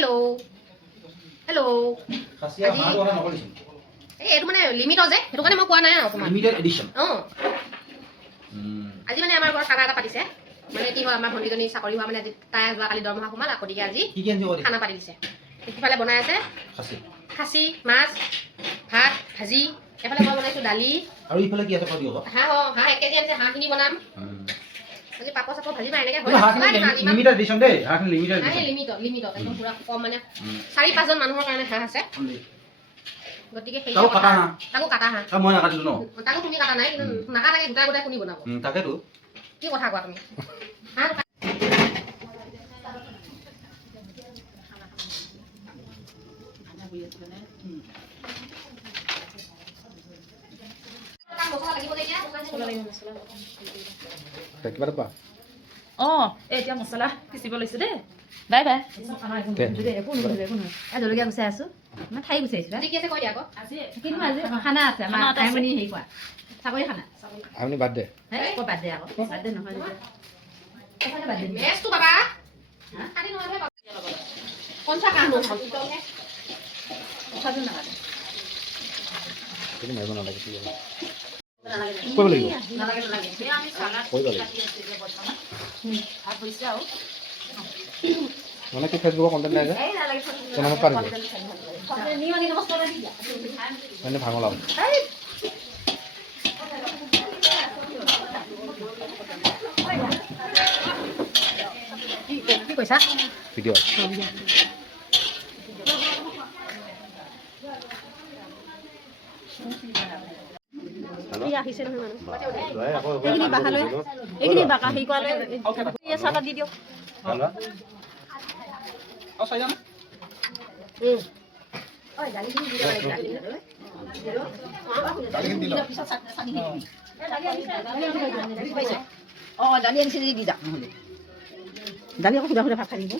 hello' hello' Khasia হাঁহটো কথা নকলিছিল এইটো মানে লিমিটৰ যে সেইটো কাৰণে মই কোৱা নাই আৰু অকণমান লিমিটেড এডিশ্যন আজি মানে আমাৰ ঘৰত খানা এটা পাতিছে মানে কি হয় আমাৰ ভণ্টিজনী চাকৰি হোৱা মানে আজি তাই যোৱাকালি দৰমহা সোমাল আকৌ আজি খানা পাতি দিছে সিফালে বনাই আছে খাচী মাছ ভাত ভাজি এফালে মই বনাইছোঁ দালি আৰু ইফালে কি আছে কৈ দিয়ক হাঁহ 1 কেজি আনিছে হাঁহখিনি বনাম আজি পাপৰ চাপৰ ভাজি মাৰি এনেকৈ লিমিটেড এডিশ্যন দেই হাঁহখিনি লিমিটত একদম পুৰা কম মানে 4-5জন মানুহৰ কাৰণে হাঁহ আছে গতিকে সেই তাকো কাটা হাঁহ মই নাকাটিলো ন তাকো তুমি কাটা নাই কিন্তু নাকাটাকে গোটাই গোটাই কোনি বনাব তাকেতো কি কথা কোৱা তুমি হাঁহ এতিয়া মছলা পিচিব লৈছো দেই বাই বাই জলকীয়া গুচাই আছো মই ঠাই গুচাইছো কিন্তু আজি খানা আছে আমাৰ আইমণি হেৰি কৰা চাকৰি খানা আপুনি বাদ দে ক'ত বাদ দে আকৌ বাদ দে নহয় বাদ দে মেছটো বাবা কাটি নহয় পঞ্চা কাম কথাটো নাকাটে কিন্তু মাৰিব নালাগে কৰিব লাগিব মানে কি ফেচবুকৰ কণ্টেণ্ট নাই যে তেনেকৈ পাৰি মানে ভাঙল আৰু কি কৈছা ভিডিঅ' আহিছে নহয় এইখিনি বাকালৈ এইখিনি বাকা হেৰি কৰালৈ চাহপাত দি দিয়ক দালি আনিছে যদি দি যাওক নহ'লে দালি আকৌ সুধা সুধা ভাত খাই দিব